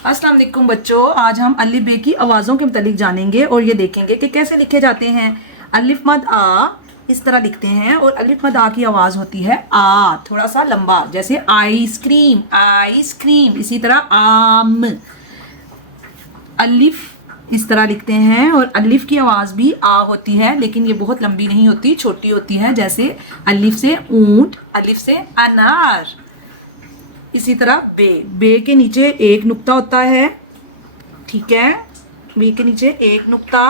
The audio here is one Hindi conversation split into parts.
अस्सलाम वालेकुम बच्चों, आज हम अलिफ बे की आवाज़ों के मुतालिक जानेंगे और ये देखेंगे कि कैसे लिखे जाते हैं। अलिफ मद आ इस तरह लिखते हैं और अलिफ मद आ की आवाज़ होती है आ, थोड़ा सा लंबा, जैसे आइसक्रीम आइसक्रीम। इसी तरह आम, अलिफ इस तरह लिखते हैं और अलिफ की आवाज़ भी आ होती है, लेकिन ये बहुत लंबी नहीं होती, छोटी होती है। जैसे अलिफ से ऊंट, अलिफ से अनार। इसी तरह बे, बे के नीचे एक नुक्ता होता है, ठीक है, बे के नीचे एक नुक्ता।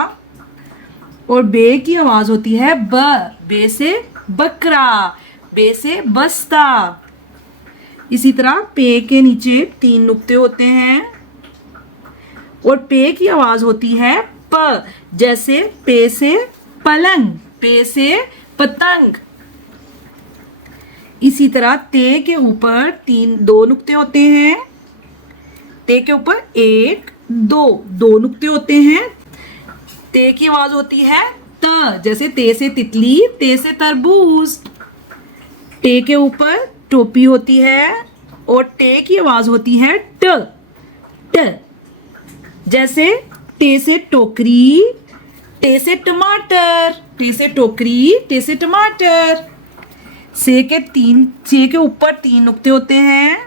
और बे की आवाज़ होती है ब, बे से बकरा, बे से बस्ता। इसी तरह पे के नीचे तीन नुक्ते होते हैं और पे की आवाज़ होती है प, जैसे पे से पलंग, पे से पतंग। इसी तरह ते के ऊपर दो नुक्ते होते हैं, ते के ऊपर एक दो नुक्ते होते हैं। ते की आवाज होती है त, जैसे ते से तितली, ते से तरबूज। टे के ऊपर टोपी होती है और टे की आवाज होती है ट, ट। जैसे टे से टोकरी, टे से टमाटर, टे से टोकरी, टे से टमाटर। से के ऊपर तीन नुक्ते होते हैं,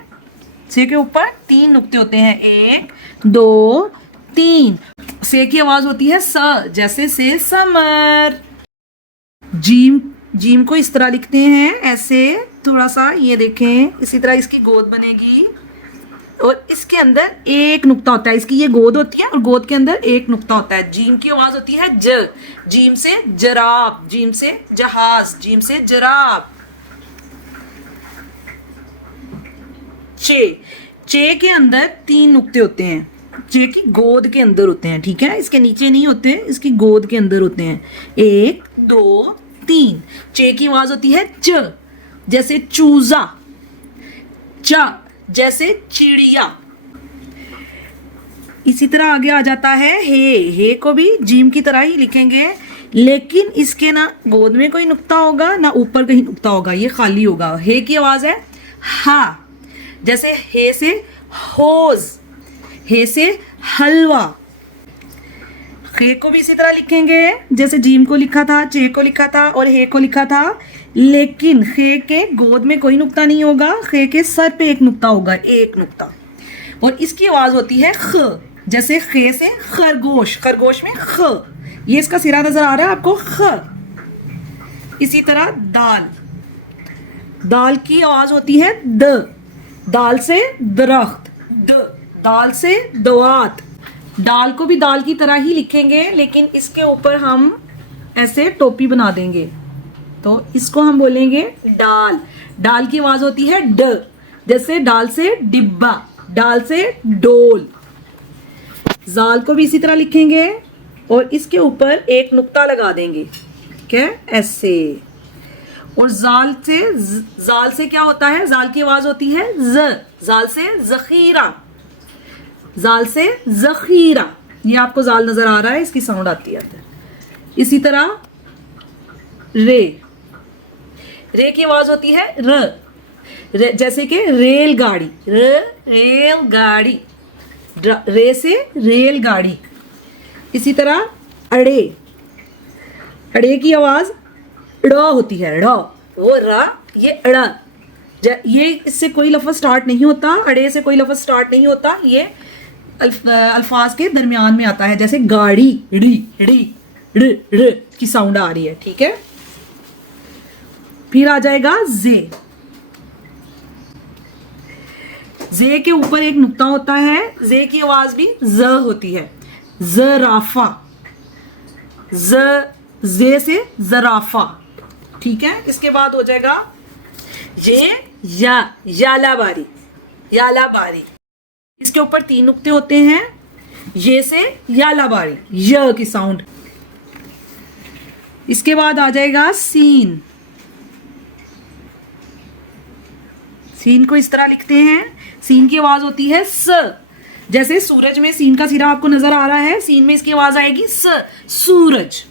से के ऊपर तीन नुक्ते होते हैं, एक दो तीन। से की आवाज होती है स, जैसे से समर। जीम, जीम को इस तरह लिखते हैं, ऐसे थोड़ा सा, ये देखें, इसी तरह इसकी गोद बनेगी और इसके अंदर एक नुक्ता होता है। इसकी ये गोद होती है और गोद के अंदर एक नुक्ता होता है। जीम की आवाज होती है ज, जीम से जराब, जीम से जहाज, जीम से जराब। चे, चे के अंदर तीन नुक्ते होते हैं, चे की गोद के अंदर होते हैं, ठीक है, इसके नीचे नहीं होते, इसकी गोद के अंदर होते हैं, एक दो तीन। चे की आवाज होती है च, जैसे चूजा, चा जैसे चिड़िया। इसी तरह आगे आ जाता है हे को भी जीम की तरह ही लिखेंगे, लेकिन इसके ना गोद में कोई नुक्ता होगा ना ऊपर कहीं नुक्ता होगा, ये खाली होगा। हे की आवाज है हा, जैसे हे से होज, हे से हलवा। खे को भी इसी तरह लिखेंगे, जैसे जीम को लिखा था, चे को लिखा था और हे को लिखा था, लेकिन खे के गोद में कोई नुक्ता नहीं होगा, खे के सर पे एक नुक्ता होगा, एक नुक्ता। और इसकी आवाज होती है ख, जैसे खे से खरगोश, खरगोश में ख, ये इसका सिरा नजर आ रहा है आपको, ख। इसी तरह दाल, दाल की आवाज होती है द, दाल से दरख्त, द, दाल से दवात। दाल को भी दाल की तरह ही लिखेंगे, लेकिन इसके ऊपर हम ऐसे टोपी बना देंगे, तो इसको हम बोलेंगे डाल। डाल की आवाज होती है ड, जैसे डाल से डिब्बा, डाल से डोल। जाल को भी इसी तरह लिखेंगे और इसके ऊपर एक नुक्ता लगा देंगे, ठीक है, ऐसे। और जाल से क्या होता है, जाल की आवाज होती है ज, जाल से जखीरा, जाल से जखीरा। ये आपको जाल नजर आ रहा है, इसकी साउंड आती है। इसी तरह रे, रे की आवाज होती है र, जैसे कि रेलगाड़ी, रेलगाड़ी, रे से रेलगाड़ी। इसी तरह अड़े, अड़े की आवाज ड़ होती है, ड़, वो र, ये अड़ा। ये इससे कोई लफ्ज स्टार्ट नहीं होता, अड़े से कोई लफ्ज स्टार्ट नहीं होता, ये अल्फाज के दरमियान में आता है, जैसे गाड़ी, ड़ी ड़ी ड़ ड़ की साउंड आ रही है, ठीक है। फिर आ जाएगा जे, जे के ऊपर एक नुक्ता होता है, जे की आवाज भी ज होती है, जराफा, जे से जराफा, ठीक है। इसके बाद हो जाएगा ये यालाबारी, यालाबारी। इसके ऊपर तीन नुक्ते होते हैं, ये से यालाबारी, य की साउंड। इसके बाद आ जाएगा सीन, सीन को इस तरह लिखते हैं, सीन की आवाज होती है स, जैसे सूरज में सीन का सिरा आपको नजर आ रहा है, सीन में इसकी आवाज आएगी स, सूरज,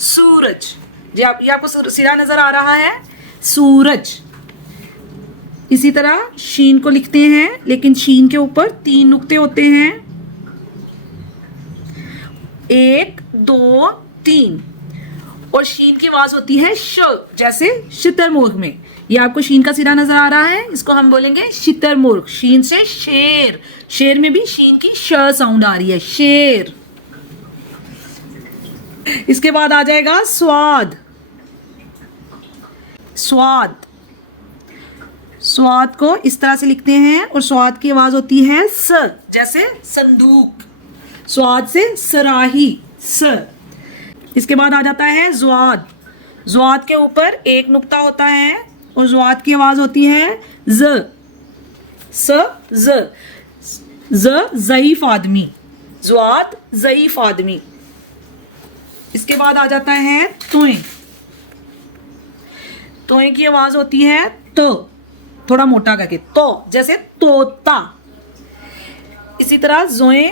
सूरज। ये आपको सिरा नजर आ रहा है, सूरज। इसी तरह शीन को लिखते हैं, लेकिन शीन के ऊपर 3 नुक्ते होते हैं, 1 2 3, और शीन की आवाज होती है श, जैसे शुतुरमुर्ग में। ये आपको शीन का सिरा नजर आ रहा है, इसको हम बोलेंगे शुतुरमुर्ग। शीन से शेर, शेर में भी शीन की श साउंड आ रही है, शेर। इसके बाद आ जाएगा स्वाद। स्वाद, स्वाद को इस तरह से लिखते हैं और स्वाद की आवाज होती है स, जैसे संदूक। स्वाद से सराही, स। इसके बाद आ जाता है ज़्वाद। ज़्वाद के ऊपर 1 नुक्ता होता है और ज़्वाद की आवाज होती है ज, स ज, ज़ईफ आदमी, ज़्वाद ज़ईफ आदमी। इसके बाद आ जाता है तोय। तोय की आवाज होती है तो, थोड़ा मोटा करके, तो, जैसे तोता। इसी तरह जोए,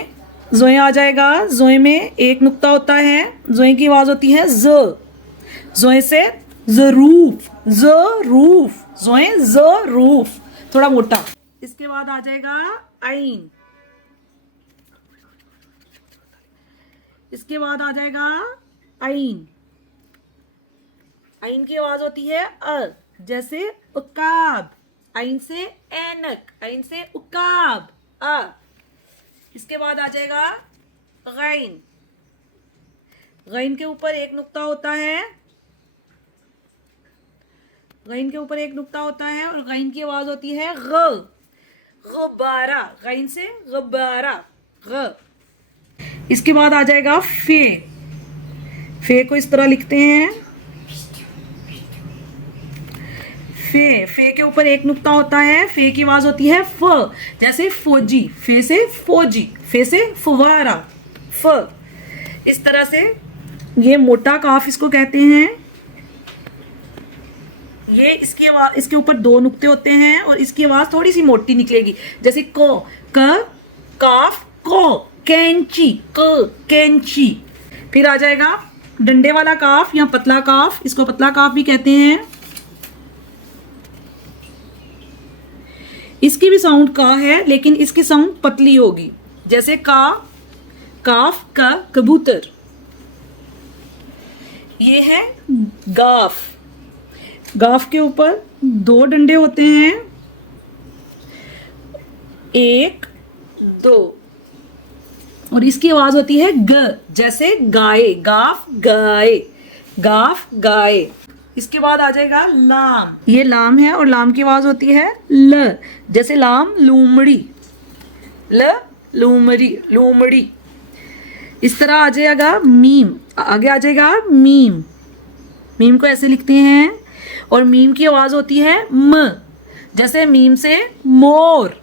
जोए आ जाएगा। जोए में 1 नुक्ता होता है, जोए की आवाज होती है ज। जोए से ज़रूफ, ज़रूफ, जोए ज़रूफ, थोड़ा मोटा। इसके बाद आ जाएगा आइन। इसके बाद आ जाएगा आइन। आइन की आवाज होती है अ, जैसे उकाब। आइन से ऐनक, आइन से उकाब, अ। इसके बाद आ जाएगा गैन। गैन के ऊपर 1 नुक्ता होता है, गैन के ऊपर 1 नुक्ता होता है और गैन की आवाज होती है ग, गुब्बारा। गैन से गुब्बारा, ग। इसके बाद आ जाएगा फे। फे को इस तरह लिखते हैं, फे। फे के ऊपर 1 नुक्ता होता है, फे की आवाज होती है फ, जैसे फौजी। फे से फौजी, फे से फुवारा, फ। इस तरह से ये मोटा काफ इसको कहते हैं। ये इसकी आवाज, इसके ऊपर 2 नुक्ते होते हैं और इसकी आवाज थोड़ी सी मोटी निकलेगी, जैसे को, क, काफ, को, कैंची, क, कैंची। फिर आ जाएगा डंडे वाला काफ या पतला काफ, इसको पतला काफ भी कहते हैं। इसकी भी साउंड का है, लेकिन इसकी साउंड पतली होगी, जैसे का, काफ, का, कबूतर। ये है गाफ। गाफ के ऊपर 2 डंडे होते हैं, 1 2, और इसकी आवाज होती है ग, जैसे गाय। गाफ गाय, गाफ गाय। इसके बाद आ जाएगा लाम। ये लाम है और लाम की आवाज होती है ल, जैसे लाम लूमड़ी, ल लूमड़ी, लूमड़ी। इस तरह आ जाएगा मीम। आगे आ जाएगा मीम। मीम को ऐसे लिखते हैं और मीम की आवाज होती है म, जैसे मीम से मोर।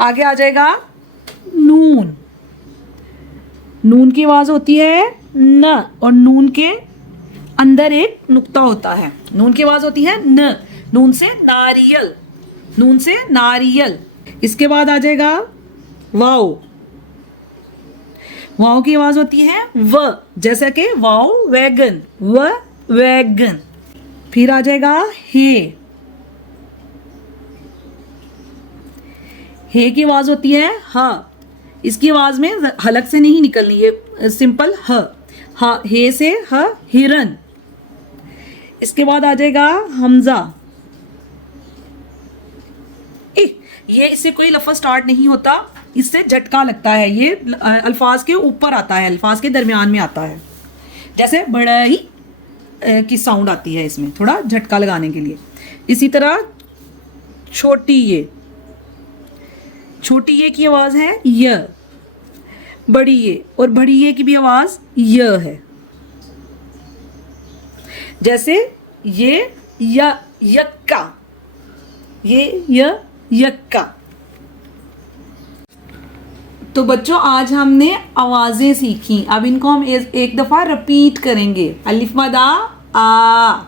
आगे आ जाएगा नून। नून की आवाज होती है न और नून के अंदर 1 नुक्ता होता है। नून की आवाज होती है न। नून से नारियल, नून से नारियल। इसके बाद आ जाएगा वाओ। वाओ की आवाज होती है व, जैसा कि वाओ वैगन, व वैगन। फिर आ जाएगा हे। हे की आवाज होती है ह। इसकी आवाज में हलक से नहीं निकलनी, ये सिंपल ह। हा, हे से ह, हिरन। इसके बाद आ जाएगा हमजा। ये इससे कोई लफ्ज स्टार्ट नहीं होता, इससे झटका लगता है। ये अल्फाज के ऊपर आता है, अल्फाज के दरमियान में आता है, जैसे बड़ा ही की साउंड आती है इसमें, थोड़ा झटका लगाने के लिए। इसी तरह छोटी ये, छोटी ये की आवाज है य। बड़ी ये और बड़ी ये की भी आवाज य है, जैसे ये य, यक्का, ये य, यक्का। तो बच्चों आज हमने आवाजें सीखी, अब इनको हम एक दफा रिपीट करेंगे। अलिफ मदा आ,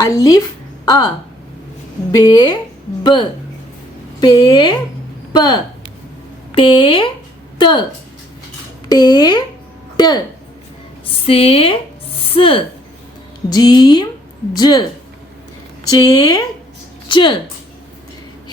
अलिफ अ, बे ब, पे प, ते त, टे ट, से स, जीम ज, चे च,